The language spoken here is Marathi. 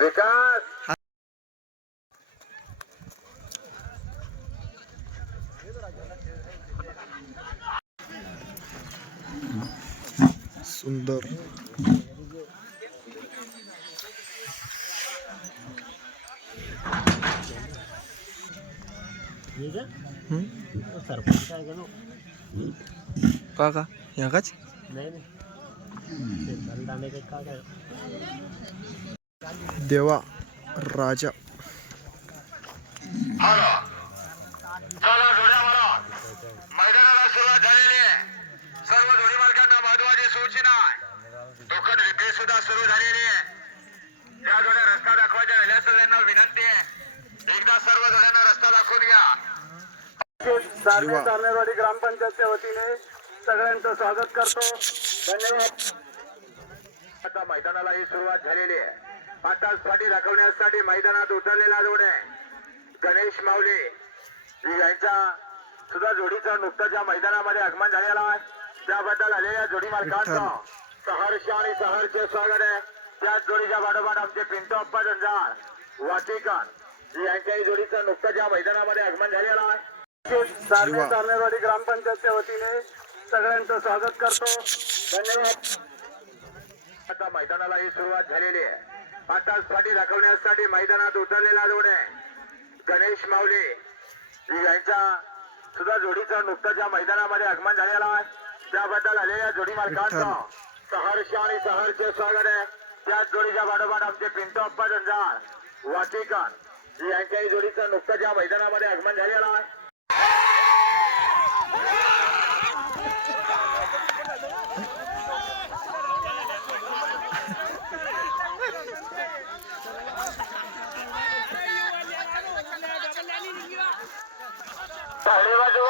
विकास सुंदर हम्म? सरपंच काय करू का का ह्या काच नाही नाही देवा राजा. चला जोड्या मला मैदानाला सुरुवात झालेली आहे. सर्व जोडी मालकांना महत्वाची सूचना आहे टोकन विक्री सुद्धा सुरू झालेली आहे. ज्या जोड्या रस्ता दाखवायच्या राहिल्या असेल त्यांना विनंती आहे. एकदा सर्व जोड्यांना रस्ता दाखवून घ्या. ग्रामपंचायतच्या वतीने सगळ्यांचं स्वागत करतो. धन्यवाद. आता मैदानाला ही सुरुवात झालेली आहे. आता फाटी दाखवण्यासाठी मैदानात उतरलेला जोड आहे. गणेश माऊली यांच्या सुद्धा जोडीचा नुकताच या मैदानामध्ये आगमन झालेला आहे. त्याबद्दल आलेल्या जोडी मालकांचं सहर्ष आणि सहर्ष स्वागत आहे. त्याच जोडीच्या पाठोपाठ आमचे पिंटो अप्पा जंजार वाटिकर यांच्याही जोडीचं नुकताच या मैदानामध्ये आगमन झालेलं आहे. सारनेवाडी ग्रामपंचायतच्या वतीने सगळ्यांचं स्वागत करतो. धन्यवाद. आता मैदानाला ही सुरुवात झालेली आहे. आताच फाटी दाखवण्यासाठी मैदानात उतरलेला जोड आहे. गणेश माऊली यांच्या सुद्धा जोडीचं नुकताच या मैदानामध्ये आगमन झालेलं आहे. त्याबद्दल आलेल्या जोडी मालकांचं सहर्ष आणि सहर्ष स्वागत आहे. त्याच जोडीच्या पाठोपाठ आमचे पिंटो अप्पा जंजार वाटिकर यांच्याही जोडीचं नुकताच या मैदानामध्ये आगमन झालेलं आहे.